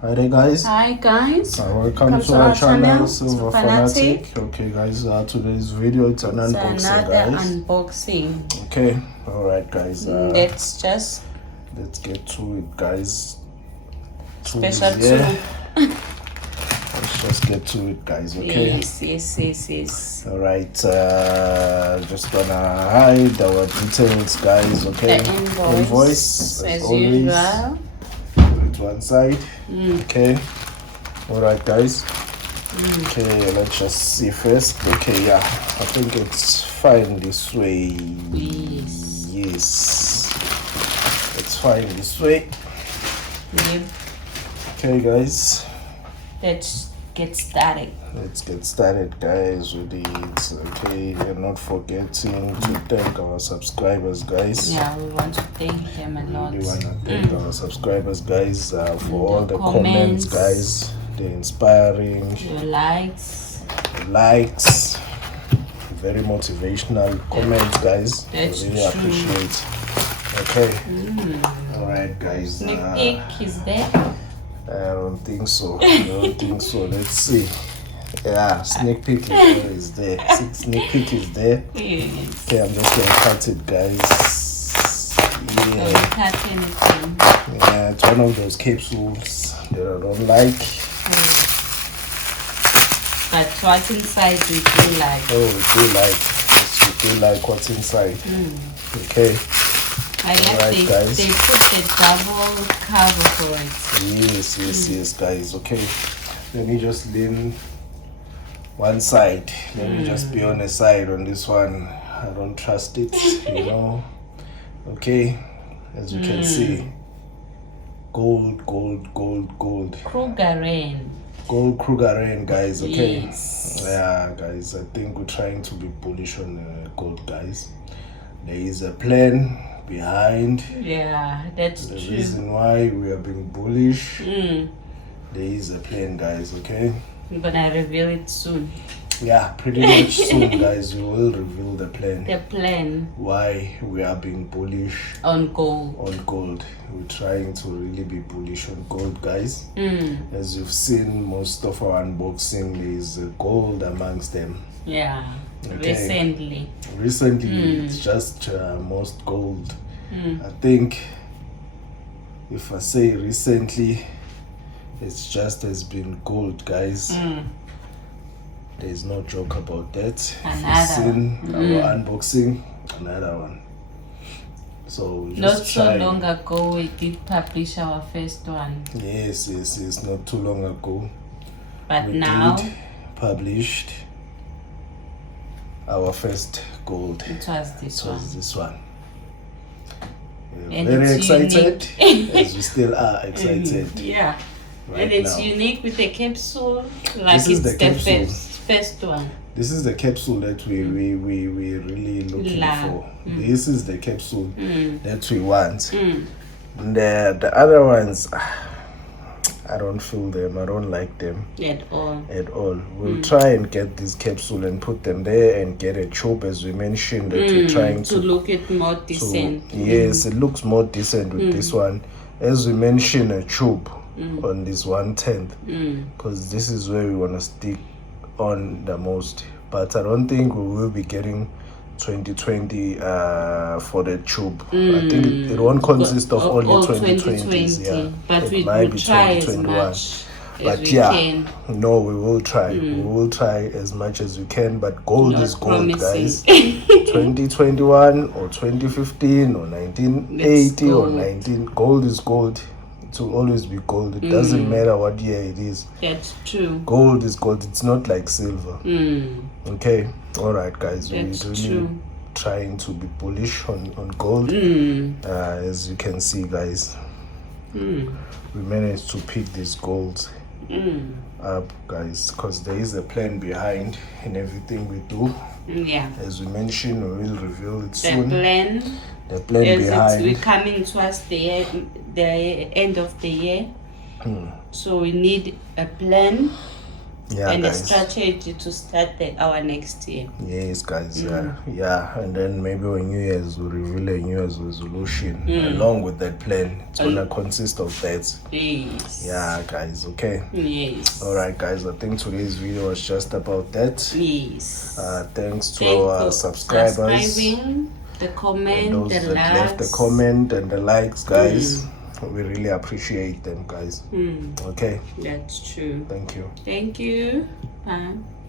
Hi there, guys. Hi guys. Welcome to our channel, Silver Fanatic. Fanatic. Okay, guys. Today's video it's an unboxing, another guys. unboxing. Okay. All right, guys. Let's get to it, guys. Special Let's just get to it, guys. Okay. Yes. All right. Just gonna hide our details, guys. Okay. The invoice as always. usual. Put it one side. Okay. All right, guys. Okay, let's just see first. Okay, yeah, I think it's fine this way. Yes, it's fine this way. Okay, guys, let's get started. Let's get started, guys, with it. Okay, and not forgetting to thank our subscribers, guys. Yeah, we want to thank them a lot. We want to thank our subscribers, guys, for all the comments, guys. The inspiring, your likes, very motivational comments, guys. That's I really appreciate. Okay. All right, guys. Sneak peek is there? I don't think so. Let's see. Yeah, sneak peek is there. Sneak peek is there. Yes. Okay, I'm just gonna cut it, guys. Yeah. Don't cut anything. Yeah, it's one of those capsules that I don't like. But what's inside we do like. Oh, we do like. Yes, we do like what's inside. Okay. I like right, guys. They put the double cover for it. Yes, guys. Okay. Let me just lean one side. Let me just be on the side on this one. I don't trust it, you know. Okay. As you can see. Gold. Krugerrand. Gold Krugerrand, guys. Okay. Yes. Yeah, guys. I think we're trying to be bullish on gold, guys. There is a plan behind. Yeah, that's the true. reason why we are being bullish. There is a plan, guys. Okay. We're gonna reveal it soon. Yeah, pretty much soon, guys. We will reveal the plan. The plan. Why we are being bullish on gold. We're trying to really be bullish on gold, guys. As you've seen, most of our unboxing is gold amongst them. Yeah. Okay. Recently, it's just most gold. I think if I say recently, it's just has been gold, guys. There's no joke about that. Another seen our unboxing, another one. So not so long ago we did publish our first one. Yes, not too long ago. But we now did published our first gold. It was this one. And very excited, as we still are excited. Yeah. Right, and it's now. Unique with the capsule, like this is it's the capsule. First one. This is the capsule that we really looking for. This is the capsule that we want. The other ones, I don't feel them. I don't like them at all. We'll try and get this capsule and put them there and get a tube, as we mentioned, that we're trying to look it more decent. Yes, it looks more decent with this one. As we mentioned, a tube on this 1/10, because this is where we want to stick on the most. But I don't think we will be getting 2020 for the tube. I think it won't consist of only 2020s. Yeah, but it might be 2021. But yeah, can. No, we will try. We will try as much as we can. But gold is gold, guys. 2021 or 2015 or 1980 or 19. Gold is gold. It will always be gold. It doesn't matter what year it is. That's true. Gold is gold. It's not like silver. Okay. All right, guys. That's we're really trying to be bullish on gold. As you can see, guys, we managed to pick these golds up, guys, because there is a plan behind in everything we do. Yeah. As we mentioned, we will reveal it soon. The plan behind. We're coming towards the end of the year. So we need a plan Yeah, and guys. a strategy to start our next year. Yes, guys. Yeah, and then maybe on New Year's we'll reveal a New Year's resolution along with that plan. It's gonna consist of that. Yes. Yeah, guys. Okay. Yes. All right, guys. I think today's video was just about that. Yes. Thanks to our subscribers, the comment, and those the that likes. left the comment and the likes, guys. We really appreciate them, guys. Okay. That's true. Thank you. Thank you. Bye.